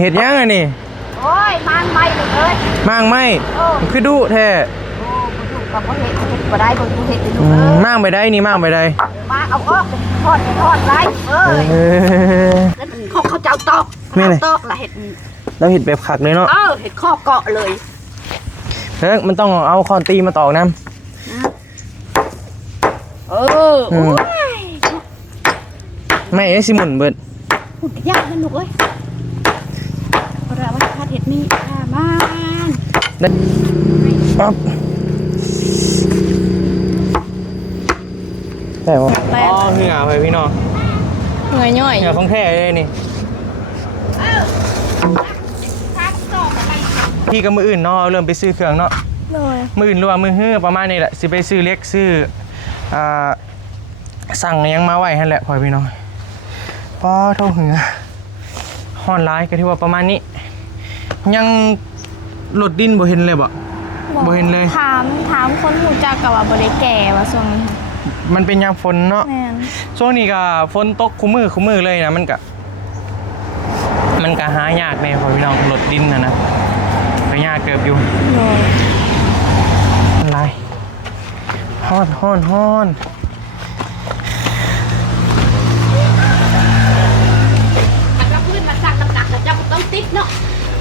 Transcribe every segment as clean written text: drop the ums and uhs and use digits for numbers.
เห็ดยังไงนี่โอ้ยมางไม่เลยมางไม่คือดุแท้โอ้ดุกับเห็ดบ่ได้บ่เห็ดดุมางไปได้นี่มางไปได้มาเอาออกเป็นทอดไรแล้วมันเขาเจ้าตอกตอกละเห็ดเราเห็ดแบบขักเลยเนาะเห็ดข้อเกาะเลยมันต้องเอาคอนตีมาตอกน้ำไม่ไอ้ซิมุนเบิดหุ่นยากมันหนุกเลยเราว่าทาเห็ดนี่มาได้ปั๊บแต่ว่าเหงื่อไปพี่น้องเหงื่อย่อยเหงื่อของแท้เลยนี่พี่กับมืออื่นเนาะเริ่มไปซื้อเครื่องเนาะมืออื่นรัวมือฮื้อประมาณนี้แหละสิไปซื้อเล็กซื้อสั่งยังมาไหวให้แหละพอพี่น้องป้าเท่าเหงื่อห่อนร้ายก็ที่ว่าประมาณนี้ยังหลดดินบ่เห็นเลยบ่เห็นเลยถามคนหูจักกับว่าบ่ได้แก่ว่าช่วงนี้มันเป็นยามฝนเนาะช่วงนี้ก็ฝนตกคู่มือเลยนะมันก็หายากแน่พอพี่น้องหลดดินนะก็ยากเกือบอยู่อะไรฮ้อน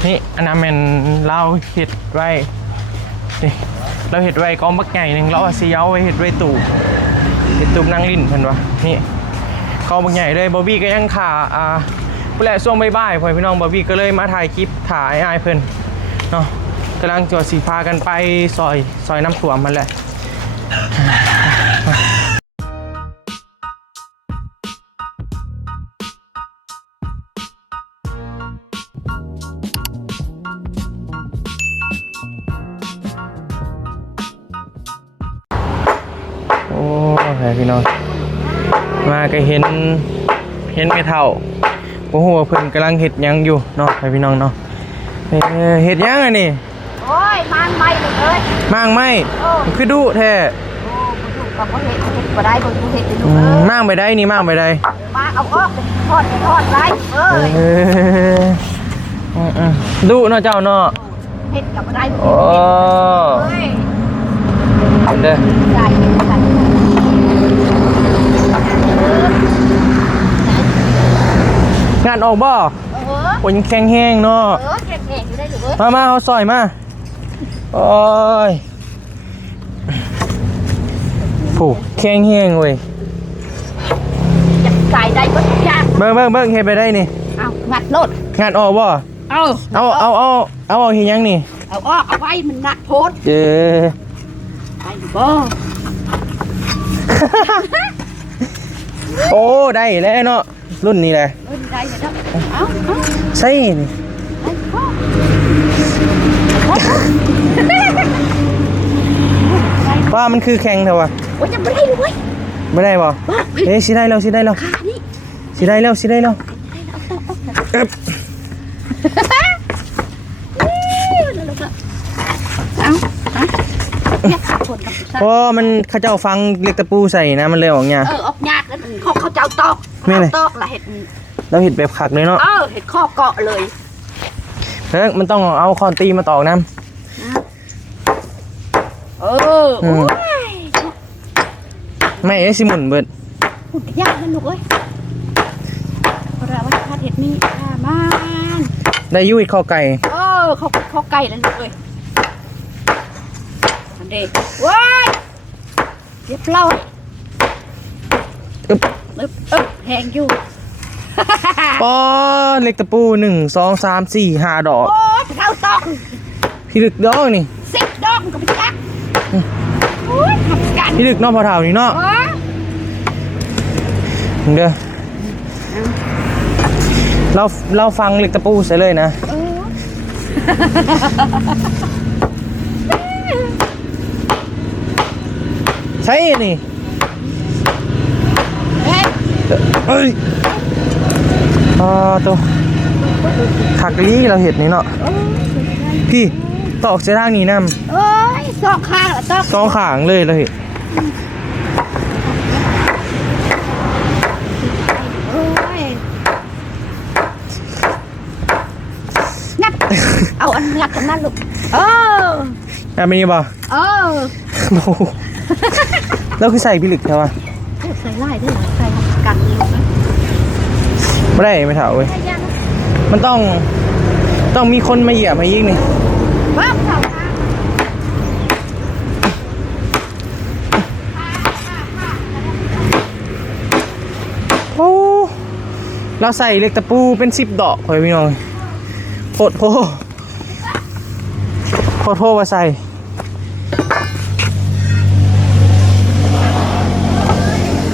นี่อันนั้นเป็นเราเห็ดไว้นี่เราเห็ดไว้ก้อนบักใหญ่หนึ่งเราเอาซีเย้าไว้เห็ดไว้ตูนั่งลิ้นเห็นปะนี่ก้อนบักใหญ่เลยบอบบี้ก็ยังถ่าผู้แหละช่วงบ่ายๆพี่น้องบอบบี้ก็เลยมาถ่ายคลิปถ่ายไอ้เพิ่นเนาะกำลังจอดสีพากันไปซอยน้ำท่วมมันแหละโอ้พี่น้องมาก็เห็นไม่เท่าโอ้โหเพิ่นกำลังเห็ดยังอยู่เนาะพี่น้องเนาะเห็ดยังไงนี่โอ้ยมางไม่เลยมางไม่คือดุแท้โอ้ดุกับเห็ดบ่ได้บ่เห็ดดุมางไปได้นี่มางไปได้มาเอาออกเป็นทอดไรดุเนาะเจ้าเนาะเห็ดกับอะไรโอ้เด้องานออกบ่โอ้ยแข็งแห้งเนาะแข็งอยู่ได้อยู่เลยมาเอาซอยมาโอ้ยผูกแข็งแห้งเว้ยจะใส่ได้ก็ยากเบิ่งเฮ็ดไปได้นี่เอางัดโลดงานออกบ่เอาเฮ็ดยังนี่เอาออกเอาไว้มันหนักโพดไปบ่โอ้ได้แล้วเนาะรุ่นนี้แหละได้แล้วเอาใช่นี่ว่ามันคือแข็งเถอะวะโอ้ยจะไม่ได้เลยไม่ได้บ่เฮ้ยสิได้แล้วสิได้แล้วเพราะมันเขาเจ้าฟังเล็กตะปูใส่นะมันเลยออกเนี่ยออกยากแล้วมันเขาเจ้าตอกละเห็ดเราเห็ดแบบขักเลยเนาะเห็ดข้อเกาะเลยมันต้องเอาคอนตีมาตอกน้ำไม่ไอ้ซิมุนเบิดหุ่นยากมันหนุกเลยเราว่าทาเห็ดนี่มาได้ยุ่ยข้อไก่ข้อไก่แล้วลูกเลยอันเด็กว้ายเรียบร้อยแหงอยู่ป้อเล็กตะปู1 2 3 4 5 ดอกโอ้เท่าตอกพี่ลึกดอกนี่10 ดอกกับพี่จักพี่ลึกนอกพอเท่านี่เนาะเด้อเราฟังเล็กตะปูใส่เลยนะใช่นี่เฮ้ยตัวขักลี่เราเห็ดนี่เนาะพี่ตอกเส้นทางนี้น้ำ2 ข้างตอก2 ข้างเลยเราเห็ด โ เอาอันงัดกันนั่นลูกอ่ะไม่นี่บ่แล้วคือใส่พิลึกเท่าไหร่ใส่ไล่ด้วยใส่กันไม่ได้ไม่เท่าเว้ยมันต้องมีคนมาเหยียบมายิงนี่ว้าวเท่าโอ้เราใส่เหล็กตะปูเป็น10 ดอกคอยพี่น้องโคตรว่าใส่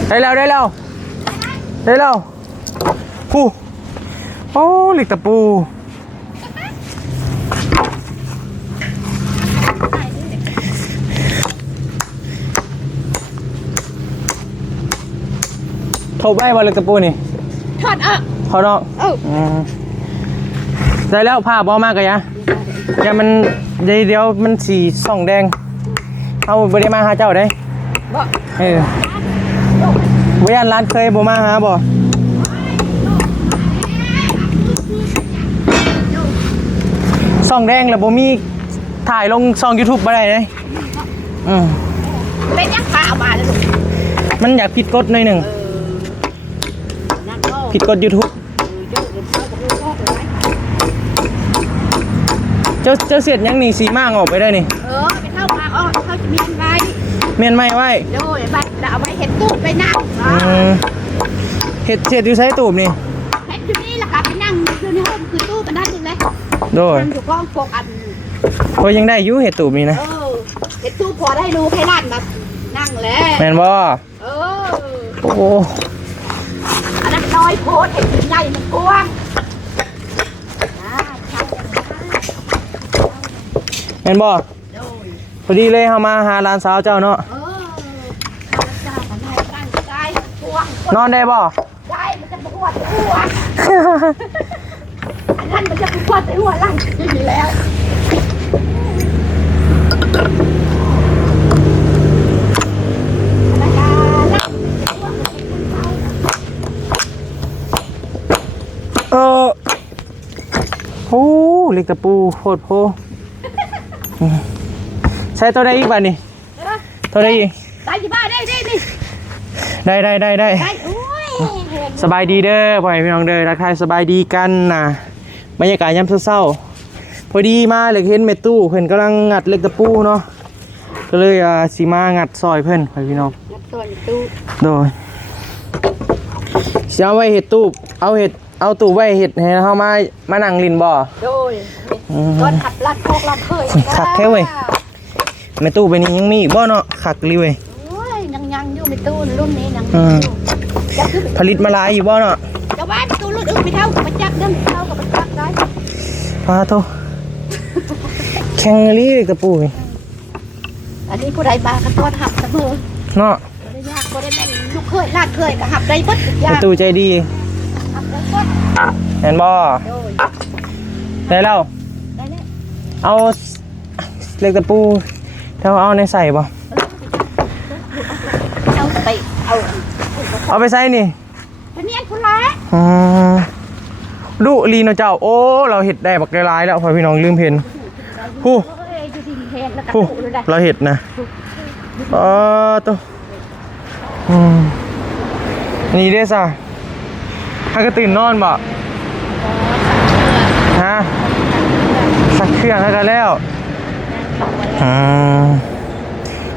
ได้แล้วผู้โอ้เหล็กตะปูทบได้บอลเหล็กตะปูนี่ถอดออกได้แล้วผ้าบอมากกันยะอย่ามันเดี๋ยวมันสีส่องแดงเอาบริมาหาเจ้าได้บริยานร้านเคยบมาหาบ่ส่องแดงแล้วบ่มีถ่ายลงช่อง YouTube บ่ได้เลยเป็นยักษ์ปลาเอามาเลยลูกมันอยากผิดกฎหน่อยหนึ่งผิดกฎ YouTube เจ้าเสียดยังนี่สีม่างออกไปได้นี่ไปเข้าพางออกเขาจะเมียนไว้ไว้โดยใบเอาไว้เห็ดตู้ไปนั่งเห็ดอยู่ใช้ตูบนี่เห็ดอยู่นี่แหละค่ะไปนั่งคือในห้องคือตู้มันนั่นเองเลยโดยอยู่กองพวกอันก็ยังได้อยู่เห็ดตูบนี่นะเห็ดตู้พอได้ดูให้ร้านมานั่งแล้วแม่นบ่โอ้อันนั้นน้อยโพดเห็ดใหญ่มันกว้างเห็นบ่พอดีเลยเขามาหาร้านสาวเจ้าเนาะนอนได้บ่ได้มันจะปวดหัวท่านมันจะปวดหัวหลังอยู่แล้วโอ้เล็กตะปูโคตรโพใช้ตัวได้อีกบ้านี่ตัวได้อีกได้ที่บ้านได้ได้สบายดีเด้อพ่อพี่น้องเด้อทักทายสบายดีกันนะบรรยากาศยามเช้าพอดีมาเลยเห็นเมตู้เพิ่นกำลังงัดเล็กตะปูเนาะก็เลยสีมางัดซอยเพิ่นพ่อพี่น้องงัดซอยตู้โดยเสียไว้เห็ดตู้เอาตู้ไว้เห็ดให้เฮามานั่งลินบ่โดยก้อนขัดลัดโคกลัดเคยขัดแค่เว้ยในตู้ไปนี่ยังมีบ่เนาะขัดรีเว้ยยังอยู่ในตู้รุ่นนี้ยังผลิตมาหลายอยู่บ่เนาะจะว่าตู้รุ่นอื่นไม่เท่ากับจักเดิมเท่ากับจักได้พาโตแข่งรีเลยตะปูอันนี้ผู้ใดมาก็ต้อนหับเสมอเนาะไม่ยากก็ได้แม่ลูกเคยลากเคยก็หับได้เบิดยากตู้ใจดีเห็นบ่ได้แล้วเอาเล็กตะปูเอาในใส่บ่เอาไปใส่นี่เป็นเนียนคุณร้ายดุลีนะเจ้าโอ้เราเห็ดได้บักหลายแล้วพอพี่น้องลืมเห็นผู้เราเห็ดนะตัวนี่เด้ซ่ะถ้าก็ตื่นนอนบ่ฮะสักเครื่องแล้ว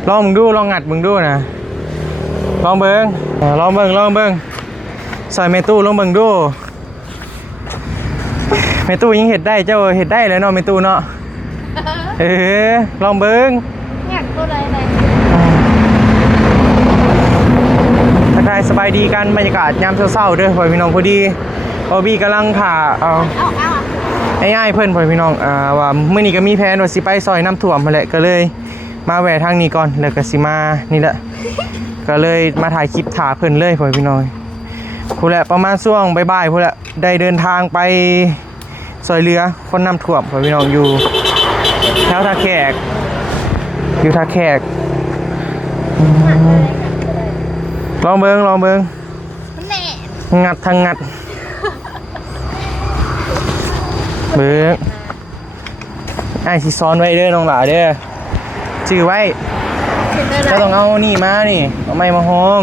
ลองมึงดูลองงัดมึงดูนะลองเบิ้งใส่เมตู้ลองเบิ้งดูเมตู้ยังเห็ดได้เจ้าเห็ดได้เลยเนาะเมตู้เนาะลองเบิ้งงัดตัวไหนทักทายสบายดีกันบรรยากาศยามเช้าๆเด้อพ่อพี่น้องพอดีบอบบี้กำลังถ่าง่ายๆเพื่อนพ่อพี่น้องว่าเมื่อนี้ก็มีแผนว่าสิไปซอยน้ำท่วมมาแหละก็เลยมาแหวะทางนี้ก่อนแล้วก็สิมานี่แหละก็เลยมาถ่ายคลิปถ่าเพื่อนเลยพ่อพี่น้องพูดแหละประมาณช่วงบ่ายๆพูดแหละได้เดินทางไปซอยเรือคนน้ำท่วมพ่อพี่น้องอยู่แถวท่าแขกอยู่ท่าแขกลองเบิ้งงัดทางงัดเบิ้ง ไอ้สิซ้อนไว้เด้อน้องหลาเด้อจื้อไว้ ขึ้นได้ไร ก็ต้องเอานี่มานี่เอาไม้มาห้อง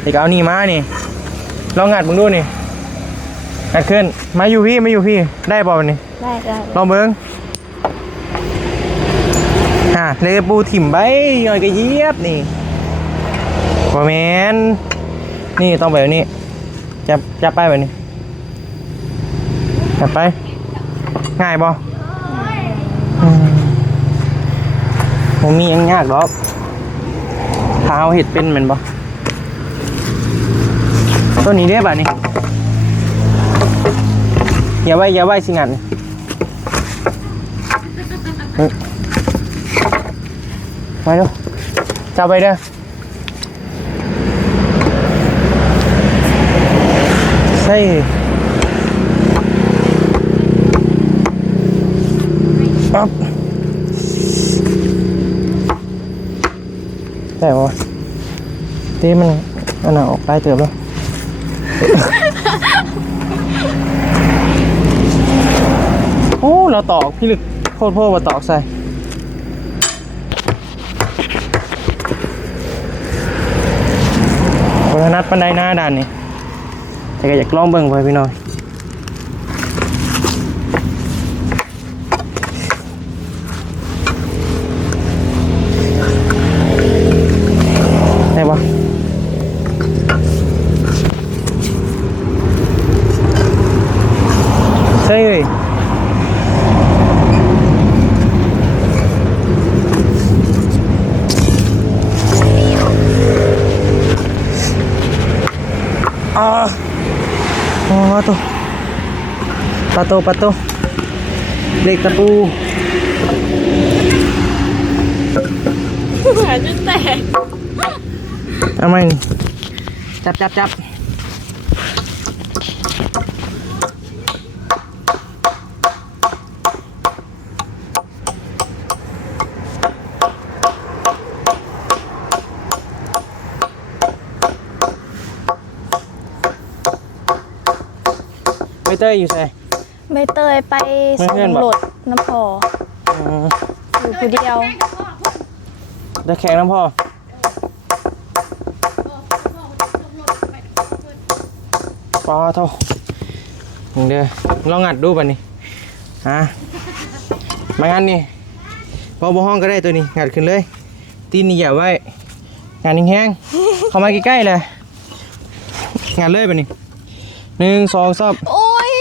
เด็กเอานี่มานี่ลองงัดมึงดูนี่งัดขึ้นมาอยู่พี่ได้ป่าวนี่ ได้ได้ ลองเบิ้งเลยปูถิ่มใบหน่อยก็เยียบนี่บ่แมนนี่ต้องแบบนี้จับไปแบบนี้จับไปง่ายบ่ผมมียังยากหรอกเท้าเห็ดเป็นเหมือนบ่ตัวนี้ได้ป่ะนี่อย่าไว้สิงัดไปดูจับไปเด้อใช่ปั๊บแต่ว่าตีมันอันน่ะออกได้เติบแล้วโอ้เราตอกพี่ลึกโคตรมาตอกใส่พนัดปันไดหน้าด่านนี่แต่ก็อยากลองเบิ่งไปพี่น้อยได้ปะใช่เลยประตูเล็กตะปู เหมือนจะแตก เอาไหมนี่จับใบเตยอยู่ใส่ ใบเตยไป เพื่ ส่ อน ง ๆบอก รถน้ำพออยู่คนเดียว ได้แข็งน้ำพ่อปอเท่าอย่างเด้อลองงัดดูป่ะนี่มางัดนี่พอบ่ห้องก็ได้ตัวนี้งัดขึ้นเลยตีนนี่อย่าไว้งานแห้งๆเข้ามาใกล้ๆเลยงัดเลยป่ะนี่1 2 3 โอ้ย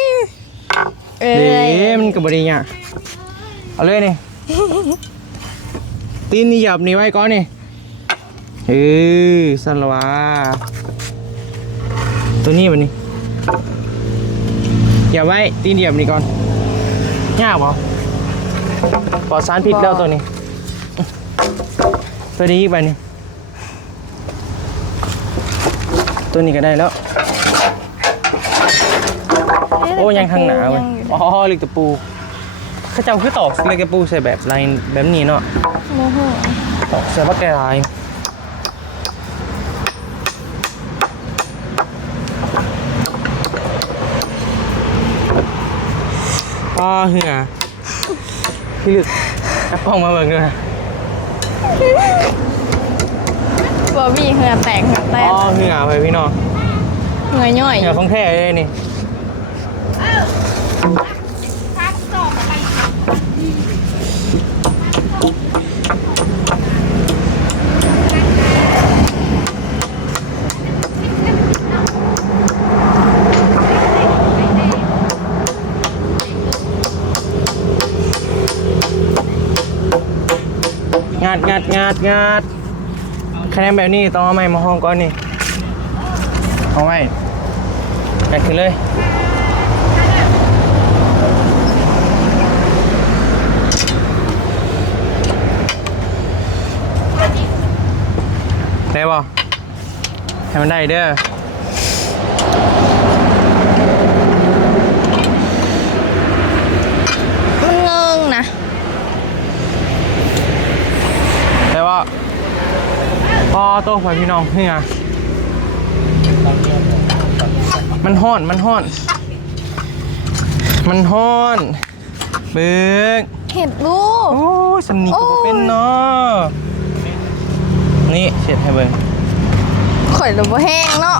เอ้ เดี๋ ย ยวมันกับบริเนี่ยเอาเลยนี่ ตีนนี่หยับนี่ไว้ก่อนนี่สันละวะตัวนี้ป่ะนี่อย่าไว้ตีนเหยียบนี่ก่อนยากป่ะปลอดสารพิษแล้วตัวนี้ตัวนี้ไปนี่ตัวนี้ก็ได้แล้วโอ้ยังข้างหนาเว้ยอ๋อเล็กตะปูข้าเจ้าคือตอกเล็กตะปูใส่แบบลายแบบนี้เนาะ โมโห ตอกใส่ปากแกลายป้าเหือพี่ลึกแอปเปิลมาเบิ่งด้วย บอบี้เหงื่อแตก อ๋อเหือไปพี่น้อง เหงื่อย่อย เหือของแท้เลยนี่งัดคะแนนแบบนี้ต้องเอาไม้มาห้องก่อนนี่เอาไม้งัดขึ้นเลยได้ป่ะให้มันได้เด้อมันเงิงนะ แต่ว่าพอโตไปพี่น้องนี่ไงมันห้อน เบิ่ง เห็ดลูก โอ้ยสำนีก็บ่เป็นเนาะนี่เช็ดให้เบิ่ง ข่อยหรือว่าแห้งเนาะ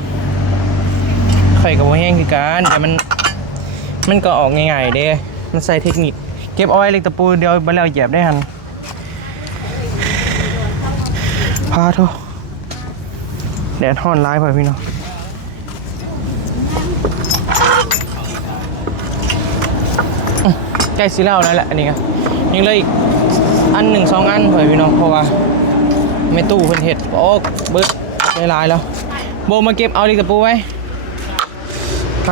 ไข่กับบ่แห้งคือกันแต่มันก็ออกง่ายๆเด้มันใส่เทคนิคเก็บเอาไว้เล็กตะปูเดี๋ยวบ่แล้วเหยียบได้หั่นพาโทแดดร้อนร้ายพ่อพี่น้องใกล้สิแล้วนั่นแหละอันนี้ก็ยังเหลืออีกอัน1 2อันพ่อพี่น้องเพราะว่าแม่ตู้เพิ่นเฮ็ดโอ้เบิดหลายๆแล้วโบมาเก็บเอาเล็กตะปูไว้ไป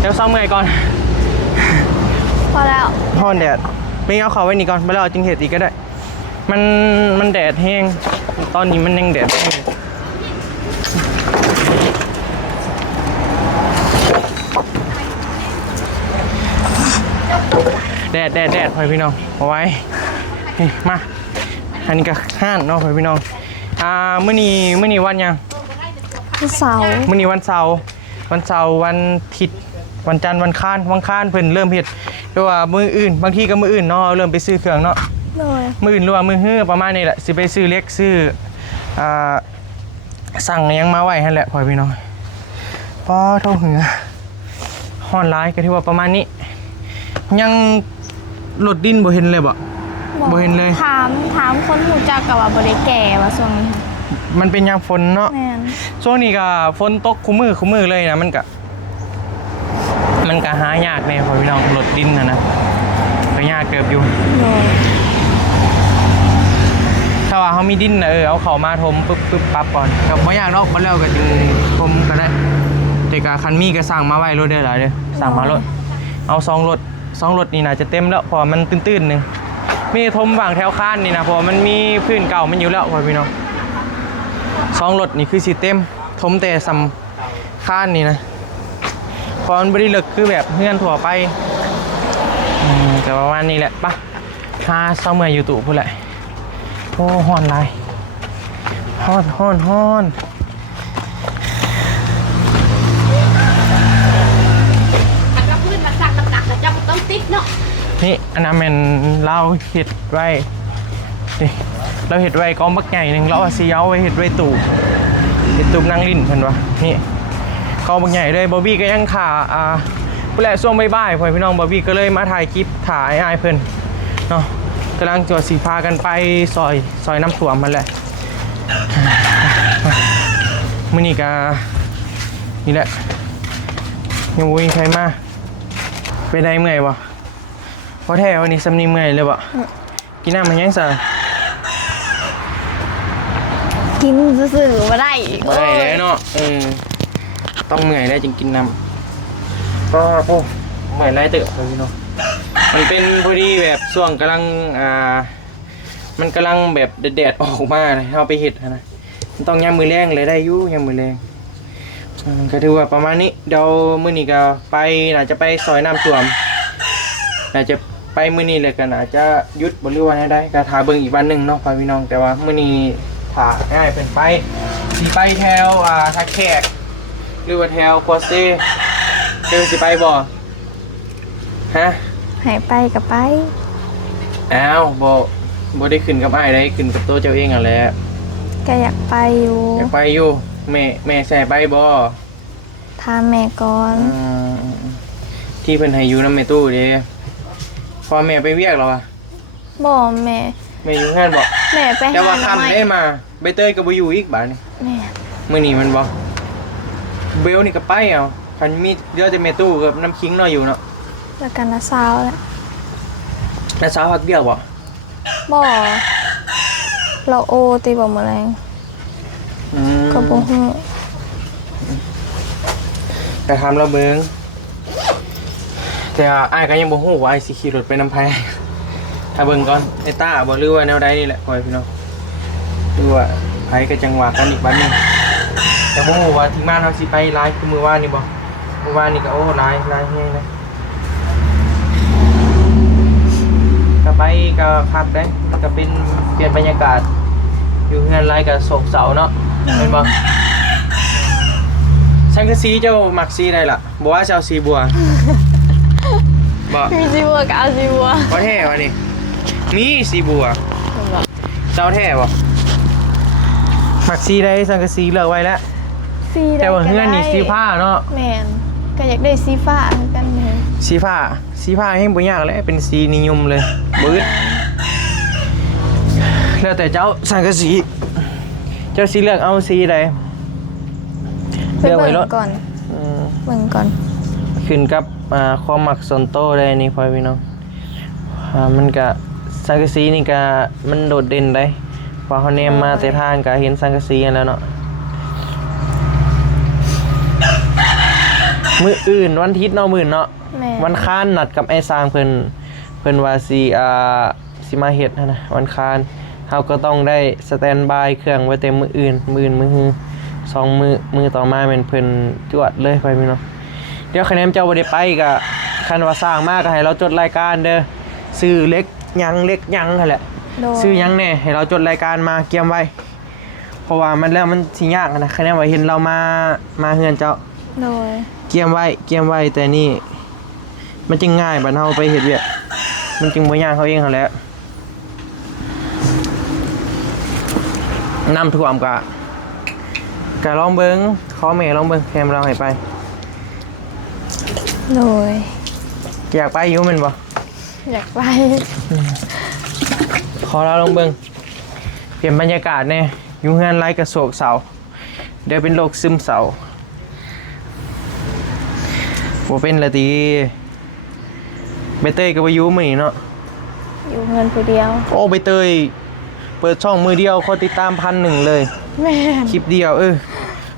เดี๋ยวซ้อมเมื่อยก่อน พอแล้ว ร้อนแดดไม่เอาเขาไว้นี่ก่อนไม่แล้วเอาจึงเห็ดอีกก็ได้มันแดดแห้งตอนนี้มันยังแดดแห้งแดดพ่อพี่น้องเอาไว้นี่มาอันนี้ก็ห้านเนาะพ่อพี่น้องมื้อนี้วันยัง เสาร์ มื้อนี้วันเสาร์วันอาทิตย์วันจันทร์วันค้านเพิ่นเริ่มเฮ็ดหรือว่ามื้ออื่นบางทีก็มื้ออื่นเนาะเริ่มไปซื้อเครื่องเนาะ เลย มื้ออื่นหรือว่ามื้อฮื้อประมาณนี้แหละสิไปซื้อเล็กซื้อสั่งหยังมาไว้หั่นแหละพ่อพี่น้องป้อเท่าเหงือฮ้อนหลายก็ถือว่าประมาณนี้ยังรถดินบ่เห็นเลยบ่เห็นเลย ถามคนหูจักกับว่าบริแก่ว่าช่วงนี้ มันเป็นยามฝนเนาะ แม่น ช่วงนี้ก็ฝนตกคุมือเลยนะมันก็หายากแน่พ่อพี่น้องรถดินนะก็ยากเกือบอยู่ เลย ถ้าว่าเขามีดินนะเอาเขามาถมปึ๊บปั๊บก่อนก็บ่ยากเนาะบ่แล้วก็จึงถมก็ได้แต่ก็คันมีก็สั่งมาไว้รถได้หลายเด้อสั่งมารถเอา2รถนี่น่าจะเต็มแล้วเพราะมันตื้นๆนึงมีถมวางแถวข้านนี่นะเพราะมันมีพื้นเก่ามันอยู่แล้วพ่อพี่น้อง2รถนี่คือสิเต็มถมแต่สำข้านนี่นะเพราะมันบ่ได้ลึกคือแบบเฮือนทั่วไปแต่ประมาณนี้แหละปะหาเช้าเมื่อยอยู่ตู่พุ่นแหละโอ้ฮ้อนหลายฮ้อน มันก็พื้นมันสั่งหนักๆแต่จะต้องติดเนาะ นี่อันนั้นแม่นเราเฮ็ดไว้นี่เราเฮ็ดไว้กองบักใหญ่นึงเราเอาสิเอาไว้เฮ็ดไว้ตู่นั่งลิ้นเพิ่นว่านี่กองบักใหญ่เลยบอบบี้ก็ยังถ่าผู้แลช่วงบ่ายๆพ่อพี่น้องบอบบี้ก็เลยมาถ่ายคลิปถ่าอ้ายเพิ่นเนาะกำลังจวดสีพากันไปซอยน้ำท่วมมันแหละมื้อนี้ก็นี่แหละยังบ่มีใครมาไปได้เมื่อยบ่พอแท้วันนี้สำนีเมื่อยเลยบ่กินน้ำมันยังซะ กินซื่อๆมาได้ เมื่อยแล้วเนาะต้องเมื่อยได้จึงกินน้ำก็โอ้เมื่อยไรเต๋อพี่น้องมันเป็นพอดีแบบช่วงกำลังมันกำลังแบบแดดออกมาเลยเอาไปเห็ดนะมันต้องยามมือแรงเลยได้อยู่ยามมือแรงก็ถือว่าประมาณนี้เดี๋ยวมื้อนี้ก็ไปอาจจะไปซอยน้ำท่วมอาจจะไปมื้อนี้เลยกันอาจจะหยุดบริวารได้ก็ถ่าเบิ่งอีกวันหนึ่งเนาะพี่น้องแต่ว่ามื้อนี้ถ่าง่ายเป็นไปสิไปแถวท่าแขกหรือว่าแถวควอเซ่เดี๋ยวสิไปบ่ฮะ หายไปกับไป อ้าวบ่ได้ขึ้นกับอ้ายได้ขึ้นกับตัวเจ้าเองอ่ะแหละ ก็อยากไปอยู่ อยากไปอยู่แม่แส่ไปบ่ ถามแม่ก่อน ที่เพิ่นให้อยู่นำแม่ตู้เด้พอแม่ไปเวียกแล้วอ่ะ บอกแม่ แม่อยู่งานบ่ แม่ไป แต่ หา ว่า หน่อ ค่ำ ไม้ ได้มาใบเตยก็บ่อยู่อีกบาดนี้ แม่ มื้อนี้มันบ่เบลนี่ก็ไปเอาคันมีเดี๋ยวแต่แม่ตู้กับน้ำคิงเนาะอยู่เนาะ แล้วกันนะสาวแหละ แล้วสาวพักเบี้ยวบ่ บอกเราโอตีบอกมาแรง ก็บ่ฮู้ ไปถามเราเบิ่งแต่อ้ายก็ยังบ่ฮู้ว่าอ้ายสิขี่รถไปนำไผถ้าเบิ่งก่อนไอ้ต้าบ่หรือว่าแนวใดนี่แหละพ่อพี่น้องหรือว่าไผก็จังหวะกันอีกบัดนึงแต่บ่ฮู้ว่าทีมงานเฮาสิไปหลายคือมื้อวานนี่บ่มื้อวานนี่ก็โอ้หลายแฮงเลยก็ไปก็พักได้ก็เป็นเปลี่ยนบรรยากาศอยู่เฮือนหลายก็โศกเศร้าเนาะแม่นบ่ฉันคือสีเจ้ามักสีได้ล่ะบ่ว่าเจ้าสีบัวบ่ บ่ มีสีบัวกับเอาสีบัว บ่แท้วะนี่มีสีบัวเจ้าแท้บ่มักสีใดสังกะสีเลือกไว้แล้ว สีใด แต่ว่าเฮือนนี่สีผ้าเนาะ แม่นก็อยากได้สีฟ้าเหมือนกันแม่น สีผ้าแห้งบ่ยากเลยเป็นสีนิยมเลยบึดแล้วแต่เจ้าสังกะสีเจ้าสีเลือกเอาสีใด ไป เลือกไว้ เบิ่ รถ งก่อนเบิ่งก่อน ขึ้นกับความมักส่วนโตวได้นี่พ่อพี่น้องมันก็สังกะสีนี่ก็มันโดดเด่นได้พอเขาแนมมาแต่ทางก็เห็นสังกะสีแล้วเนาะมื้ออื่นวันอาทิตย์เนาะมื้อเนาะ แม่น วันค้านนัดกับไอ้สร้างเพิ่นว่าสิมาเฮ็ดหั้นนะวันค้านเฮาก็ต้องได้สแตนด์บายเครื่องไว้เต็มมื้ออื่นมื้อฮือ2มื้อต่อมาแม่นเพิ่นจวดเลยไปพี่น้องเดี๋ยวคะแนนเจ้าบ่ได้ไปก็คันว่าสร้างมาก็ให้เราจดรายการเด้อซื้อเล็กหยังนั่นแหละ โดย ซื้อหยังแน่ให้เราจดรายการมาเตรียมไว้เพราะว่ามันแล้วมันสิยากนะคะแนนว่าเห็นเรามาเฮือนเจ้า โดย เกียมไว้แต่นี่มันจึงง่ายบัดเฮาไปเฮ็ดเวียกมันจึงบ่ยากเขาเองเขาแหล้วน้ำท่วมก็ลองเบิ่งขอแม่ลองเบิ่งแคมเราให้ไป โดย อยากไปอยู่แม่นบ่ อยากไป ขอเราลองเบิ่งเปลี่ยนบรรยากาศแน่อยู่เฮือนไร้กระโศกเศร้าเดี๋ยวเป็นโรคซึมเศร้าบ่เป็นละติใบเตยก็บ่อยู่มื้อนี้เนาะ อยู่เงินผู้เดียว โอ้ใบเตยเปิดช่องมือเดียวคนติดตาม 1,000เลย แม่น คลิปเดียว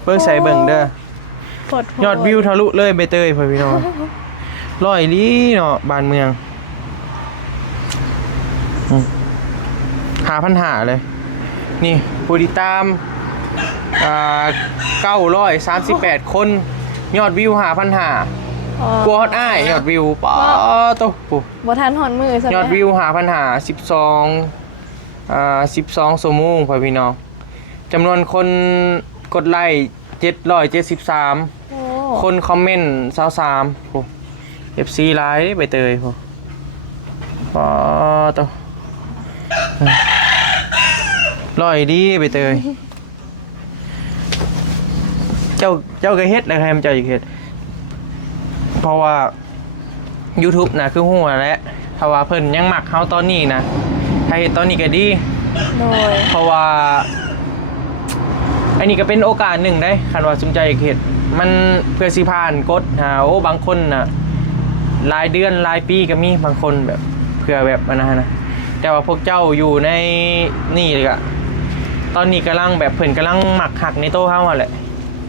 เบิ่งใส่เบิ่งเด้อ ปวดหั ยอดวิวทะลุเลยใบเตยพ่อพี่น้องร้อยลีเนาะบ้านเมือง5,500เลยนี่ผู้ติดตาม938 คนยอดวิว 5,500 กลัวฮอดอ้ายยอดวิวป๊อโตปุ๊ บ่ทันหอนมือใช่ไหม ยอดวิว12ชั่วโมงพ่อพี่น้องจำนวนคนกดไลค์773 โอ้ คนคอมเมนต์23โอ้ FC ไลค์ใบเตยโอ้ป๊อโตร้อยดีใบเตยเจ้าก็เฮ็ดแล้วใครมันเจ้าอีกเฮ็ดเพราะว่า YouTube นะคือหัวแหละถ้าว่าเพิ่นยังมักเฮาตอนนี้นะถ้าเฮ็ดตอนนี้ก็ดี โดย เพราะว่าอันนี้ก็เป็นโอกาสหนึ่งได้คันว่าสนใจอยากเฮ็ดมันเพื่อสิผ่านกฎหาโอ้บางคนน่ะรายเดือนรายปีก็มีบางคนแบบเพื่อแบบอันนั้นนะแต่ว่าพวกเจ้าอยู่ในนี่เลยอะตอนนี้กำลังแบบเพิ่นกำลังหมักหักในโต๊ะเฮาอะแหละ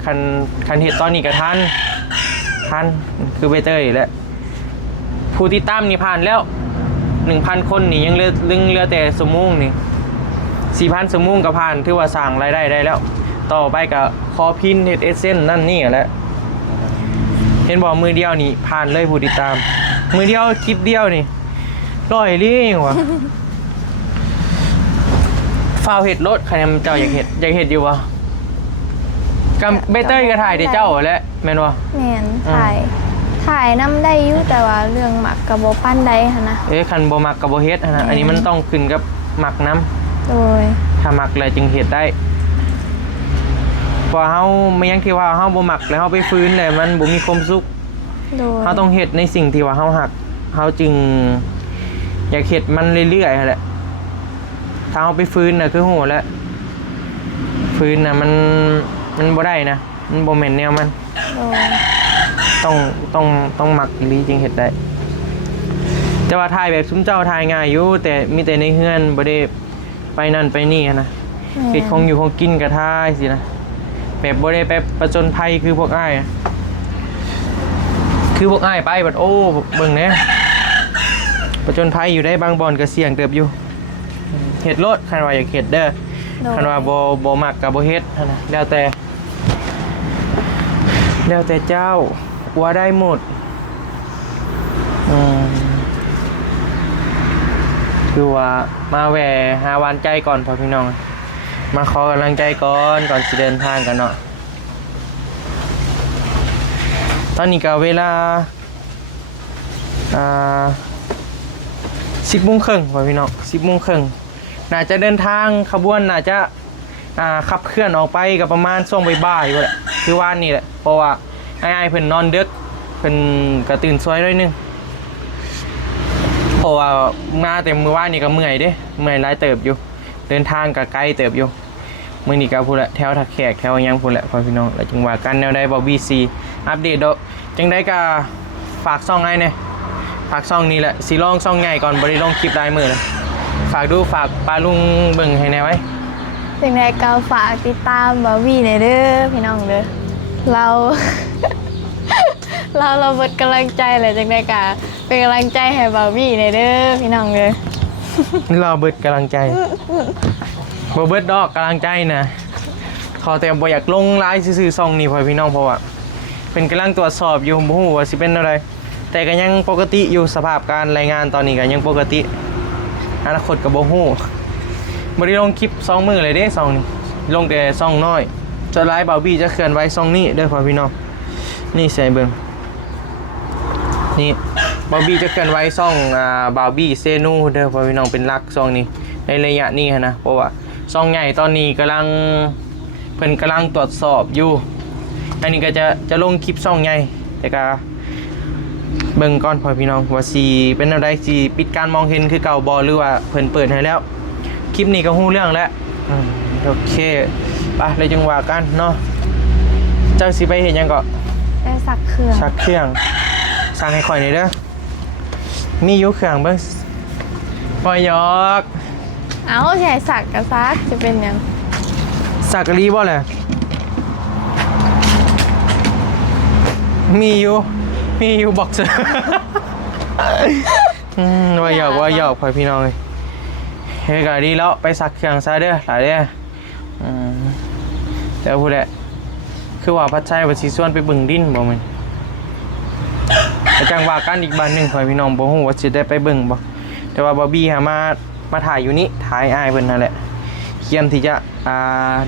คันเฮ็ดตอนนี้ก็ทันคือใบเตยแหละผู้ติดตามนี่ผ่านแล้ว 1,000 คนนี่ยังเหลือแต่สมูงนี่ 4,000 สมูงก็ผ่านถือว่าสร้างรายได้ได้แล้ว ต่อไปก็คอพินเฮ็ดเอเซนนั่นนี่แหละเห็นบอกมือเดียวนี่ผ่านเลยผู้ติดตาม มือเดียวคลิปเดียวนี่ร้อยลี่วะ ฟ้าวเฮ็ดรถใครเจ้าอยากเฮ็ดอยู่วะกับใบเตยก็ถ่ายได้เจ้าแหละแม่นบ่ แม่นถ่ายนำได้อยู่แต่ว่าเรื่องหมักกับบ่ปานใดหั่นนะ คันบ่มักก็บ่เฮ็ดนะ อันนี้มันต้องขึ้นกับมักน้ำ โดย ถ้ามักแล้วจึงเฮ็ดได้เพอเฮาไม่ยังที่ว่าเฮาบ่มักแล้วเฮาไปฟื้นเลยมันบ่มีความสุข โดย เฮาต้องเฮ็ดในสิ่งที่ว่าเฮาฮักเฮาจึงอยากเฮ็ดมันเรื่อยๆนั่นแหละถ้าเฮาไปฟื้นน่ะคือโหแล้วฟื้นน่ะมันบ่ได้นะมันบ่แม่นแนวมัน โดย ต้องมักอีหลีจึงเฮ็ดได้แต่ว่าถ่ายแบบซุมเจ้าถ่ายง่ายอยู่แต่มีแต่ในเฮือนบ่ได้ไปนั่นไปนี่นะเฮ็ดของอยู่ของกินก็ถ่ายสินะแบบบ่ได้ไปประจนภัยคือพวกอ้ายคือพวกอ้ายไปบัดโอ้เบิ่งแหน่ประจนภัยอยู่ได้บางบ่อนก็เสี่ยงเติบอยู่เฮ็ดโลดคันว่าอยากเฮ็ดเด้อคันว่าบ่มักก็บ่เฮ็ดนะแล้วแต่เจ้าว่าได้หมดคือว่ามาแหวหาหวานใจก่อนพ่อพี่น้องมาขอกำลังใจก่อนสิเดินทางกันเนาะตอนนี้ก็เวลา 10 โมงครึ่งพี่น้อง10 โมงครึ่งน่าจะเดินทางขบวนน่าจะขับเคลื่อนออกไปกับประมาณช่วงบ่ายๆแหละคือว่านี่แหละเพราะว่าไอ้เพิ่นนอนดึกเพิ่นก็ตื่นสวยหน่อยนึงเพราะว่ามาแต่มื้อวานนี่ก็เมื่อยเด้เมื่อยหลายเติบอยู่เดินทางก็ไกลเติบอยู่มื้อนี้ก็พูดละแถวทักแขกแถวยังพูดละพี่น้องแล้วจังว่ากันแนวใดบ่ BC อัปเดตดอกจังได๋ก็ฝากช่องให้แน่ฝากช่องนี้แหละสิลองช่องใหญ่ก่อนบ่ได้ลงคลิปรายมื้อเลยฝากดูฝากปาลุงเบิ่งให้แน่ไว้สิ่งใดก็ฝากติดตามบาวี่หน่อยเด้อพี่น้องเด้อเรา เราเบิดกำลังใจเลยจังได๋ก็เป็นกำลังใจให้บาวี่หน่อยเด้อพี่น้องเด้อ เราเบิดกำลังใจบ่เบิดดอกกำลังใจนะขอแต่บ่อยากลงไลน์ซื่อๆช่องนี้พ่อพี่น้องเพราะว่าเป็นกำลังตรวจสอบอยู่บ่ฮู้ว่าสิเป็นอะไรแต่ก็ยังปกติอยู่สภาพการรายงานตอนนี้ก็ยังปกติอนาคตก็บ่ฮู้บ่ได้ลงคลิป2มื้อเลยเด้2นี้ลงแต่2น้อยจะไลฟ์บาวบี้จะเคลื่อนไว้2นี้เด้อพ่อพี่น้องนี่ใส่เบิ่งนี่บาวบี้จะเคลื่อนไว้บาวบี้เซนูเด้อพ่อพี่น้องเป็นหลัก2นี้ในระยะนี้นะเพราะว่า2ใหญ่ตอนนี้กำลังเพิ่นกำลังตรวจสอบอยู่อันนี้ก็จะลงคลิป2ใหญ่แต่ก็เบิ่งก่อนพ่อพี่น้องว่าสิเป็นอะไรสิปิดการมองเห็นคือเก่าบ่หรือว่าเพิ่นเปิดให้แล้วคลิปนี้ก็ฮู้เรื่องแล้วโอเคไปเลยจังว่ากันเนาะเจ้าสิไปเห็นยังก็ได้สักเครื่องสั่งให้ข่อยหน่อยเด้อมีอยู่เครื่องเบิ่งบ่หยอกเอาแค่สักกับซักจะเป็นหยังสักกะลีบ่แหละมีอยู่บ็อกเซอร์ว่าหยอกพ่อพี่น้องเลยเฮ้ยก็ดีแล้วไปสักเครื่องซะเด้อหลายเด้อแต่พูดแหละคือว่าพัดชัยว่าสิส่วนไปบึงดินบ่แม่นจังว่ากันอีกบ้านนึงพ่อพี่น้องบ่ฮู้ว่าสิได้ไปบึงบ่แต่ว่าบอบบี้หามาถ่ายอยู่นี่ถ่ายอ้ายเพิ่นนั่นแหละเตรียมที่จะ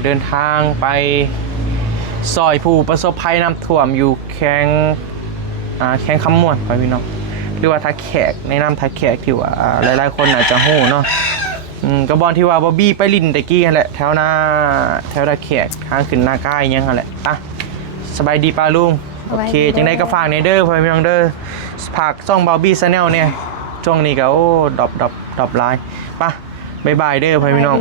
เดินทางไปซอยผู้ประสบภัยน้ำท่วมอยู่แข้งคำม่วนพ่อพี่น้องหรือว่าทักแขกในน้ำทักแขกที่ว่าหลายๆคนอาจจะฮู้เนาะก็บอลที่ว่าบอบบี้ไปลินตะกี้นั่นแหละแถวทักแขกทางขึ้นหน้าใกล้ยังนั่นแหละสบายดีป้าลุงโอเคจังได้ก็ฝากในเด้อพ่อพี่น้องเด้อฝากช่องบอบบี้ชาแนลเนี่ยช่วงนี้ก็โอ้ดรอปไลน์บ๊ายบายเด้อพ่อพี่น้อง